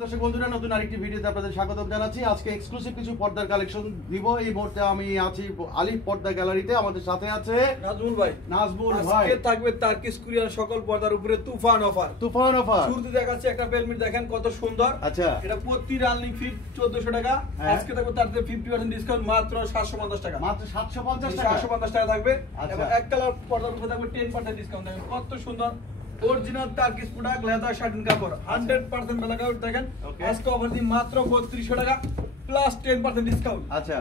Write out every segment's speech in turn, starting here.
দর্শক বন্ধুরা, নতুন আরেকটি ভিডিওতে আপনাদের স্বাগতম জানাচ্ছি। আজকে এক্সক্লুসিভ কিছু পর্দার কালেকশন দিব। এই মুহূর্তে আমি আছি আলিফ পর্দা গ্যালারিতে। আমাদের সাথে আছে নাজমুল ভাই। নাজমুল ভাই। আজকে থাকবে তারকিস কুরিয়ার সকল পর্দার উপরে তুফান অফার। তুফান অফার শুরুতে দেখাচ্ছে একটা বেলমিট, দেখেন কত সুন্দর। আচ্ছা, এটা প্রতি রানলিং ফিট 1400 টাকা। আজকে থাকবে তার 50% ডিসকাউন্ট, মাত্র 750 টাকা। মাত্র 750 টাকা। 750 টাকা থাকবে। আচ্ছা। এবং এক কালার পর্দার উপরে থাকবে 10% ডিসকাউন্ট। দেখেন কত সুন্দর original Turkish product, leather satin কাপড়, 100% ব্ল্যাক আউট। দেখেন আজকে অফার দিই মাত্র 3200 টাকা প্লাস 10% ডিসকাউন্ট। আচ্ছা,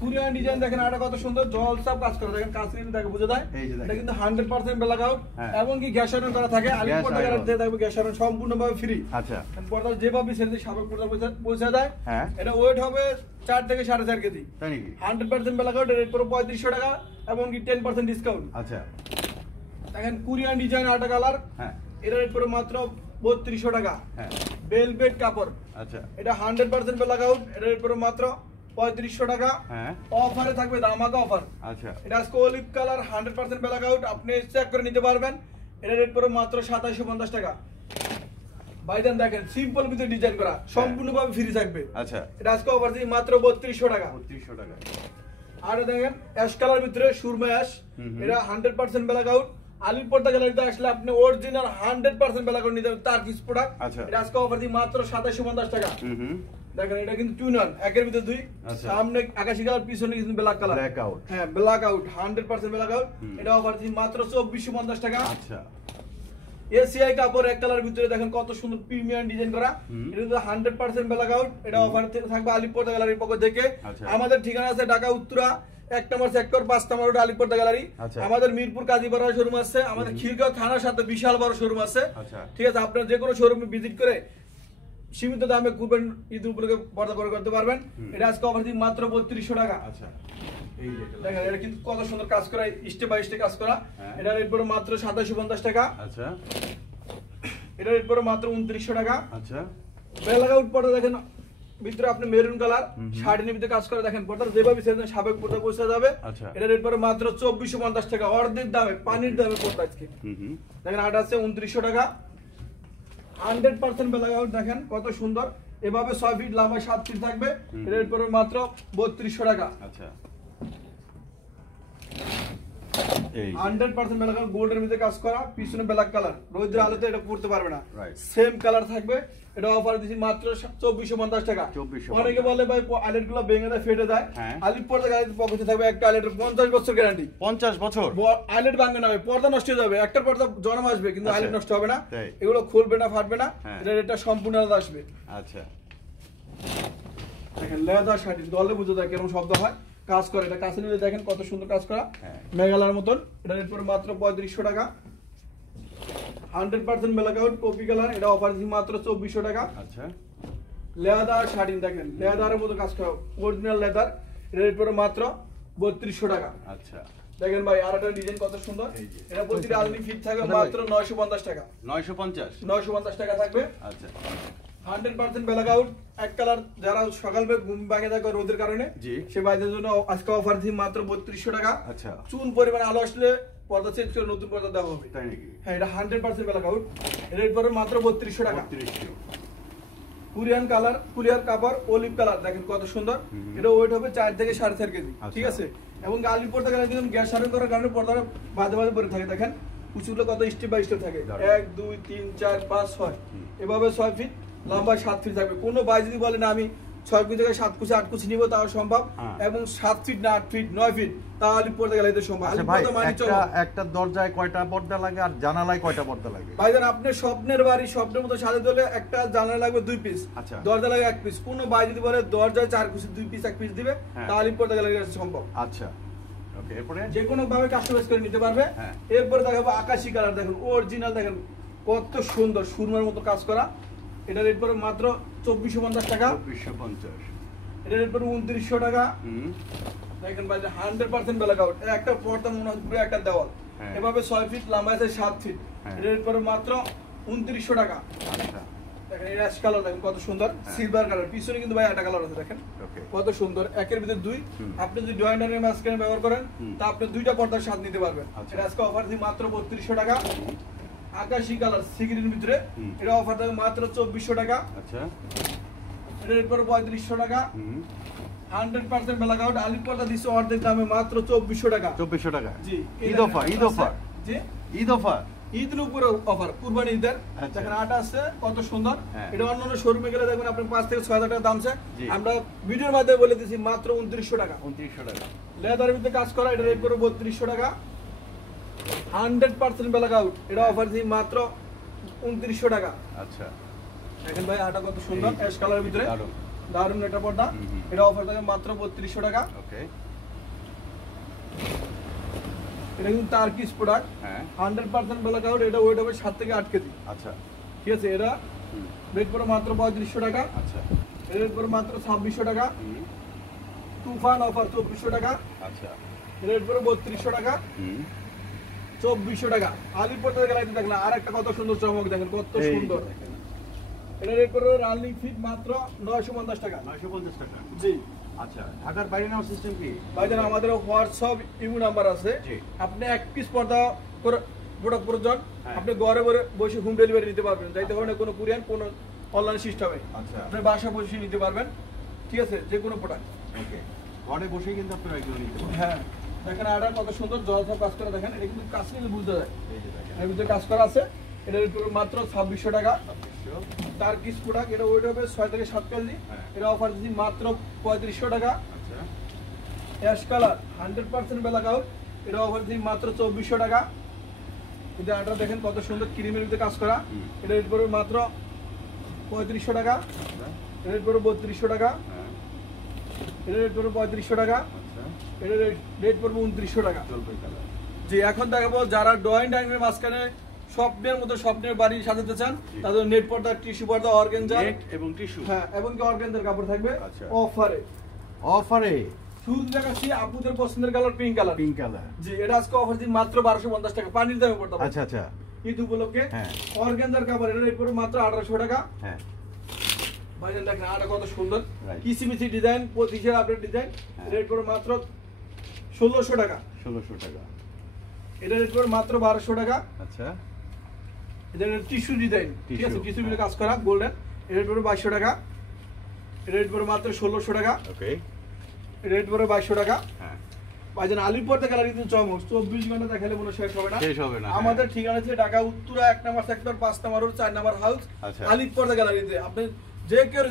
কোরিয়ান ডিজাইন দেখেন, এটা কত সুন্দর জলসাপ কাজ করা। দেখেন কাজ কিন্তু দেখে বুঝে যায় এটা কিন্তু 100% ব্ল্যাক আউট এবং কি গ্যাস আয়রন করা থাকে। আলিফ পর্দা গ্যারান্টি থাকবে গ্যাস আয়রন সম্পূর্ণভাবে ফ্রি। আচ্ছা, পর্দা যেভাবে সেলতে সাবেক পর্দা পৌঁছে যায়। হ্যাঁ, এটা ওয়েট হবে 4 থেকে 4.5 কেজি। তাই নাকি? 100% ব্ল্যাক আউট, রেট পুরো 3500 টাকা এবং কি 10% ডিসকাউন্ট। আচ্ছা, দেখেন কোরিয়ান ডিজাইন আটা কালার, হ্যাঁ, এটা রেট পুরো মাত্র 3200 টাকা। হ্যাঁ, ভেলভেট কাপড়, আচ্ছা, এটা 100% ব্ল্যাক আউট, এটা রেট পুরো মাত্র 3500 টাকা। হ্যাঁ, অফারে থাকবে ধামাকা অফার। আচ্ছা, এটা আজকে অলিভ কালার 100% ব্ল্যাক আউট, আপনি চেক করে নিতে পারবেন। এটা রেট পুরো মাত্র 2750 টাকা। ভাইজান দেখেন সিম্পল ভিতরে ডিজাইন করা, সম্পূর্ণভাবে ফ্রি থাকবে। আচ্ছা, এটা আজকে অফার দিই মাত্র 3200 টাকা। 3200 টাকা। আর দেখেন অ্যাশ কালার ভিতরে সুরমা অ্যাশ, এটা 100% ব্ল্যাক আউট। আলিফ পর্দা গ্যালারিতে আসলে আপনি অরিজিনাল 100% ব্ল্যাক আউট নিতে পারবেন তারকিস প্রোডাক্ট। আচ্ছা, এটা আজকে অফার দিই মাত্র 2750 টাকা। দেখেন এটা কিন্তু টুনান, একের ভিতরে দুই, সামনে আকাশী কালার, পিছনে কিন্তু ব্ল্যাক কালার। ব্ল্যাক আউট, হ্যাঁ ব্ল্যাক আউট 100% ব্ল্যাক আউট। এটা অফার দিই মাত্র 2450 টাকা। আচ্ছা, এসিআই কাপড় এক কালার ভিতরে দেখেন কত সুন্দর প্রিমিয়াম ডিজাইন করা। এটা কিন্তু 100% ব্ল্যাক আউট। এটা অফার থাকবে আলিফ পর্দা গ্যালারির পক্ষ থেকে। আমাদের ঠিকানা আছে ঢাকা উত্তরা 1 নম্বর সেক্টর 5 নম্বর রোড আলিফ পর্দা গ্যালারি। আমাদের মিরপুর কাজীপাড়া শোরুম আছে, আমাদের খিলগাঁও থানার সাথে বিশাল বড় শোরুম আছে। ঠিক আছে, আপনারা যে কোনো শোরুমে ভিজিট করে সীমিত দামে কুরবান ঈদ উপলক্ষে পর্দা করে করতে পারবেন। এটা আজকে অফার দিই মাত্র 3200 টাকা। আচ্ছা, দেখেন এটা কিন্তু কত সুন্দর কাজ করা, স্টেপ বাই স্টেপ কাজ করা। এটা রেট পড়ে মাত্র 2750 টাকা। আচ্ছা, এটা রেট পড়ে মাত্র 2900 টাকা। আচ্ছা, ব্ল্যাক আউট পর্দা দেখেন ভিতরে আপনি মেরুন কালার শার্টিনের ভিতরে কাজ করে। দেখেন পর্দা যেভাবে সেজন্য সাবেক পর্দা পৌঁছে যাবে। এটা রেট পড়ে মাত্র 2450 টাকা, অর্ধেক দামে, পানির দামে পড়তা আজকে। দেখেন আটা আছে 2900 টাকা। 100% ব্ল্যাক আউট, দেখেন কত সুন্দর, এভাবে 6 ফিট লম্বা 7 ফিট থাকবে। এটা রেট পড়ে মাত্র 3200 টাকা। আচ্ছা, 100% ব্ল্যাক আউট, গোল্ডের ভিতরে কাজ করা, পিছনে ব্ল্যাক কালার, রোদের আলোতে এটা পড়তে পারবে না, সেম কালার থাকবে। এটা অফার দিচ্ছি মাত্র 2450 টাকা। অনেকে বলে ভাই আইলেট গুলো ভেঙে যায়, ফেটে যায়। আলিফ পর্দা গ্যারান্টি পকেটে থাকবে একটা আইলেটের 50 বছর গ্যারান্টি। 50 বছর আইলেট ভাঙবে না, পর্দা নষ্ট হয়ে যাবে, একটা পর্দা জন্ম আসবে কিন্তু আইলেট নষ্ট হবে না, এগুলো খুলবে না, ফাটবে না। এটা রেটটা সম্পূর্ণ আলাদা আসবে। আচ্ছা, দেখেন লেদার শার্টিন দলে বুঝে যায় কেমন শব্দ হয়, কাজ করে। এটা কাছে নিয়ে দেখেন কত সুন্দর কাজ করা, মেঘালার মতন। এটা রেট পড়ে মাত্র 3500 টাকা। 100% ব্ল্যাক আউট কপি কালার, এটা অফার দিচ্ছি মাত্র 2400 টাকা। আচ্ছা, লেদার শার্টিন দেখেন লেদারের মতো কাজ করা, অরিজিনাল লেদার। এটা রেট পড়ে মাত্র 3200 টাকা। আচ্ছা, দেখেন ভাই আর একটা ডিজাইন কত সুন্দর, এটা প্রতিটা আলমি ফিট থাকবে মাত্র 950 টাকা। 950 টাকা থাকবে। আচ্ছা, 100% ব্ল্যাক আউট এক কালার, যারা সকালে ঘুম ভাঙে থাকে রোদের কারণে, সে ভাইদের জন্য আজকে অফার দিচ্ছি মাত্র 3200 টাকা। আচ্ছা, চুন পরিমাণ আলো আসলে পর্দা চেঞ্জ করে নতুন পর্দা দেওয়া হবে। তাই নাকি? হ্যাঁ, এটা 100% ব্ল্যাক আউট, রেট পড়বে মাত্র 3200 টাকা। কোরিয়ান কালার, কোরিয়ার কাপড়, অলিভ কালার, দেখেন কত সুন্দর। এটা ওয়েট হবে 4 থেকে 4.5 কেজি। ঠিক আছে, এবং আলিফ পর্দা গেলে কিন্তু গ্যাস আয়রন করার কারণে পর্দাটা বাঁধে বাঁধে পরে থাকে। দেখেন কুচুগুলো কত স্টেপ বাই স্টেপ থাকে, 1 2 3 4 5 6, এভাবে 6 ফিট লম্বা 7 ফিট থাকবে। কোনো ভাই যদি বলে না আমি 6 কুচি থেকে 7 কুচি 8 কুচি নিব, তাও সম্ভব। এবং 7 ফিট না 8 ফিট 9 ফিট তাহলে পর্দা গেলে এটা সম্ভব। একটা দরজায় কয়টা পর্দা লাগে আর জানালায় কয়টা পর্দা লাগে? ভাইজান আপনার স্বপ্নের বাড়ি স্বপ্নের মতো সাজাতে হলে একটা জানালা লাগবে 2 পিস, দরজা লাগে 1 পিস। কোনো ভাই যদি বলে দরজায় 4 কুচি 2 পিস 1 পিস দিবে, তাহলে পর্দা গেলে এটা সম্ভব। আচ্ছা, ওকে, এরপরে যে কোনো ভাবে কাস্টমাইজ করে নিতে পারবে। এরপরে দেখাবো আকাশী কালার, দেখেন অরিজিনাল, দেখেন কত সুন্দর সুরমার মতো কাজ করা। এটা রেট পড়ে মাত্র 2450 টাকা। 2450। এটা রেট পড়ে 2900 টাকা। দেখেন ভাই 100% ব্ল্যাক আউট, একটা পর্দা মনে হয় পুরো একটা দেওয়াল, এভাবে 6 ফিট লম্বা আছে 7 ফিট। এটা রেট পড়ে মাত্র 2900 টাকা। আচ্ছা, দেখেন এই অ্যাশ কালার, দেখেন কত সুন্দর সিলভার কালার, পিছনে কিন্তু ভাই আটা কালার আছে। দেখেন কত সুন্দর, একের ভিতরে দুই। আপনি যদি জয়েন্টারের মাঝখানে ব্যবহার করেন তা আপনি দুইটা পর্দার স্বাদ নিতে পারবেন। এটা আজকে অফার দিই মাত্র 3200 টাকা। আকাশি কালার সিগ্রিনের ভিতরে, এটা অফার থাকবে মাত্র 2400 টাকা। আচ্ছা, এটার উপর 3500 টাকা। 100% ব্ল্যাক আউট আলিপ পর্দা দিচ্ছে অর্ধেক দামে মাত্র 2400 টাকা। 2400 টাকা। জি, ঈদ অফার, ঈদ অফার, জি, ঈদ অফার, ঈদের উপরে অফার, কুরবানি ঈদের। আচ্ছা। দেখেন আটা আছে কত সুন্দর। হ্যাঁ। এটা অন্যান্য শোরুমে গেলে দেখবেন আপনি 5 থেকে 6000 টাকা দাম আছে, জি। আমরা ভিডিওর মাধ্যমে বলে দিছি মাত্র 2900 টাকা। 2900 টাকা। লেদারের ভিতরে কাজ করা, এটা রেট করে 3200 টাকা। 100% ব্ল্যাক আউট, এটা অফার দিই মাত্র 2900 টাকা। আচ্ছা, দেখেন ভাই আটা কত সুন্দর অ্যাশ কালারের ভিতরে, দারুণ। দারুণ একটা পর্দা। এটা অফার থাকে মাত্র 3200 টাকা। ওকে, এটা কিন্তু টার্কিশ প্রোডাক্ট, হ্যাঁ, 100% ব্ল্যাক আউট, এটা ওয়েট হবে 7 থেকে 8 কেজি। আচ্ছা, ঠিক আছে, এটা রেট করে মাত্র 3500 টাকা। আচ্ছা, এর রেট করে মাত্র 2600 টাকা। তুফান অফার 2400 টাকা। আচ্ছা, এর রেট করে 3200 টাকা। 2400 টাকা। আলিপুর গ্যালারিতে দেখেন আর একটা কত সুন্দর চমক, দেখেন কত সুন্দর। এটা রেট করে রানিং ফিট মাত্র 950 টাকা। 950 টাকা। জি। আচ্ছা, ঢাকার বাইরে নেওয়ার সিস্টেম কি? ভাইজান আমাদের হোয়াটসঅ্যাপ ইমো নাম্বার আছে, জি। আপনি এক পিস পর্দা প্রোডাক্ট প্রয়োজন, হ্যাঁ। আপনি ঘরে বসে হোম ডেলিভারি নিতে পারবেন, যাইতে হবে না কোনো কুরিয়ার, কোনো অনলাইন সিস্টেমে। আচ্ছা, আপনি বাসা বসে নিতে পারবেন, ঠিক আছে, যে কোনো প্রোডাক্ট। ওকে, ঘরে বসেই কিন্তু আপনারা এগুলো নিতে পারবেন। হ্যাঁ, দেখেন আটা কত সুন্দর জলসা কাজ করা, দেখেন এটা কিন্তু কাজ নিলে বুঝতে যায়। এই যে দেখেন, এর ভিতরে কাজ করা আছে, এটার উপরে মাত্র 2600 টাকা। 2600। টার্কিশ প্রোডাক্ট, এটা ওয়েট হবে 6 থেকে 7 কেজি। হ্যাঁ। এটা অফার দিচ্ছি মাত্র 3500 টাকা। আচ্ছা, অ্যাশ কালার 100% ব্ল্যাক আউট, এটা অফার দিচ্ছি মাত্র 2400 টাকা। এটা আটা দেখেন কত সুন্দর ক্রিমের ভিতরে কাজ করা, এটা রেট পড়বে মাত্র 3500 টাকা। আচ্ছা, এটা রেট পড়বে 3200 টাকা। হ্যাঁ, এটা রেট পড়বে 3500 টাকা। আচ্ছা, এটা রেট পড়বে 2900 টাকা। জলপাই কালার। জি, এখন দেখাবো যারা ড্রয়িং ডাইনিংয়ের মাঝখানে স্বপ্নের মতো স্বপ্নের বাড়ি সাজাতে চান, তাদের নেট পর্দা, টিস্যু পর্দা, অর্গানজা, নেট এবং টিস্যু। হ্যাঁ, এবং কি অর্গানজার কাপড় থাকবে আচ্ছা। অফারে। অফারে শুরু দেখাচ্ছি আপুদের পছন্দের colour pink colour. Pink colour. জি, এটা আজকে অফার দিই মাত্র 1250 টাকা, পানির দামে পড়তে আচ্ছা, আচ্ছা, ঈদ উপলক্ষে। হ্যাঁ। অর্গানজার কাপড়, এটা রেট পড়বে মাত্র 1800 টাকা। হ্যাঁ, ভাইজান দেখেন আটা কত সুন্দর, Right. কিসিমিসি ডিজাইন, 25 আপডেট ডিজাইন, হ্যাঁ। রেট পড়বে মাত্র 1600 টাকা। 1600 টাকা। এটা রেট পড়বে মাত্র 1200 টাকা। আচ্ছা, এটা টিস্যু ডিজাইন, ঠিক আছে, Tissue, টিস্যু মিলে হ্যাঁ। কাজ করা গোল্ডেন, এটা রেট পড়বে 2200 টাকা। এটা রেট পড়বে মাত্র 1600 টাকা। ওকে, এটা রেট পড়বে 2200 টাকা। হ্যাঁ, ভাইজান আলিপুর গ্যালারি কিন্তু চমক, 24 ঘন্টা দেখালে মনে শেষ হবে না। শেষ হবে না। আমাদের ঠিকানা ছিল ঢাকা উত্তরা 1 নম্বর সেক্টর, 5 নম্বর রোড, 4 নম্বর হাউস, আচ্ছা। আলিপুর গ্যালারিতে। আপনি যে কেউ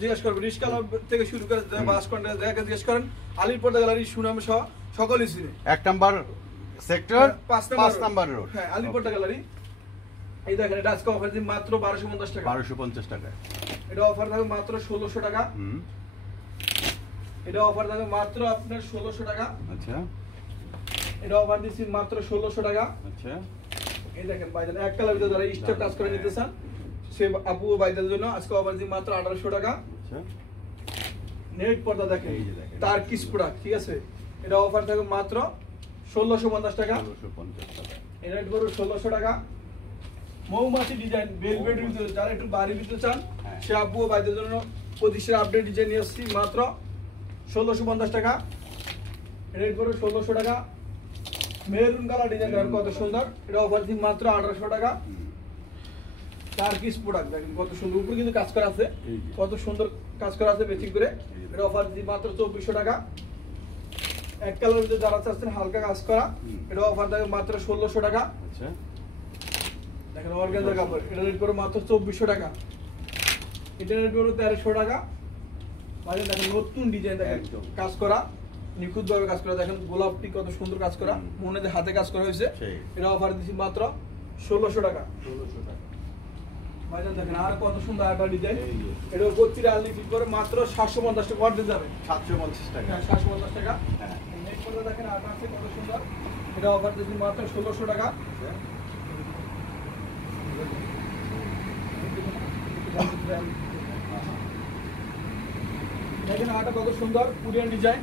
জিজ্ঞেস করবেন, রিস্কা থেকে শুরু করে বাস কন্ট্রাক্ট যাকে জিজ্ঞেস করেন, আলিপুর গ্যালারি সুনাম সহ সকলেই চিনে। 1 নাম্বার সেক্টর, 5 5 নাম্বার রোড। হ্যাঁ, আলিপুর গ্যালারি। এই দেখেন এটা আজকে অফার দিই মাত্র 1250 টাকা। 1250 টাকা। এটা অফার থাকবে মাত্র 1600 টাকা। এটা অফার থাকবে মাত্র আপনার 1600 টাকা। আচ্ছা, এটা অফার দিচ্ছি মাত্র 1600 টাকা। আচ্ছা, এই দেখেন ভাইজান এক কালার ভিতরে যারা স্টেপ কাজ করে নিতে চান, সে আপু ভাইদের জন্য আজকে অফার দিচ্ছি মাত্র 1800 টাকা। আচ্ছা, নেট পর্দা দেখেন, এই যে দেখেন। তার কিস প্রোডাক্ট, ঠিক আছে, এটা অফার থাকবে মাত্র 1650 টাকা। 1650 টাকা। এটা রেট করবে 1600 টাকা। মৌমাছি ডিজাইন ভেলভেট ভিতরে যারা একটু বাড়ি ভিতরে চান, হ্যাঁ। সে আপু ভাইদের জন্য 25 আপডেট ডিজাইন নিয়ে আসছি মাত্র 1650 টাকা। রেট করবে 1600 টাকা। মেরুন কালার ডিজাইন দেখেন কত সুন্দর, এটা অফার দিই মাত্র 1800 টাকা। টার্কিশ প্রোডাক্ট দেখেন কত সুন্দর, উপরে কিন্তু কাজ করা আছে, এই যে। কত সুন্দর কাজ করা আছে ম্যাচিং করে। এই যে। এটা অফার দিই মাত্র 2400 টাকা। এক কালার ভিতরে যারা চাচ্ছেন হালকা কাজ করা, এটা অফার থাকে মাত্র 1600 টাকা। আচ্ছা, দেখেন অর্গানজার কাপড়, এটা রেট করে মাত্র 2400 টাকা। এটা রেট করে 1300 টাকা। মানে দেখেন নতুন ডিজাইন, দেখেন একদম। কাজ করা, নিখুঁত ভাবে কাজ করা, দেখেন গোলাপটি কত সুন্দর কাজ করা, মনে যে হাতে কাজ করা হয়েছে। সেই। এটা অফার দিচ্ছি মাত্র 1600 টাকা। 1600 টাকা। ভাইজান দেখেন আর কত সুন্দর একটা ডিজাইন, এই যে। এটা 32 আলনি ফিট করে মাত্র 750 টাকা অর্ডার যাবে। 750 টাকা। হ্যাঁ, 750 টাকা। হ্যাঁ, নেক্সট করে দেখেন আর আছে কত সুন্দর, এটা অফার দিচ্ছি মাত্র 1600 টাকা। আচ্ছা, দেখেন আটা কত সুন্দর কোরিয়ান ডিজাইন।